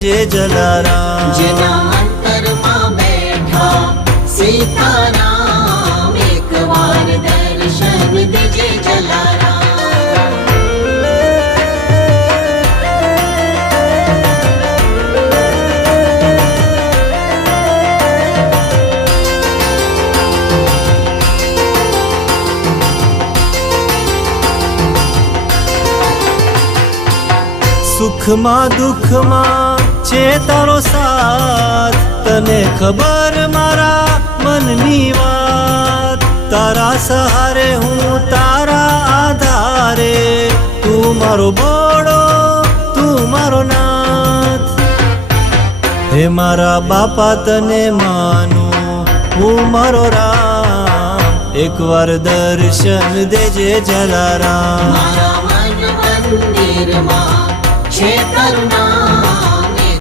જે જલારામ જેના અંતરમાં બેઠા સીતારામ, એકવાર દર્શન દેજે જલારામ. સુખમાં દુઃખમાં છે તારો સાથ, તને ખબર મારા મનની વાત. તારા સહારે હું તારા આધારે, તું મારો બોળો તું મારો નાથ. હે મારા બાપા તને માનું હું મારો રામ, એકવાર દર્શન દેજે જલારામ. મારા મન મંદિરમાં છે કરુણા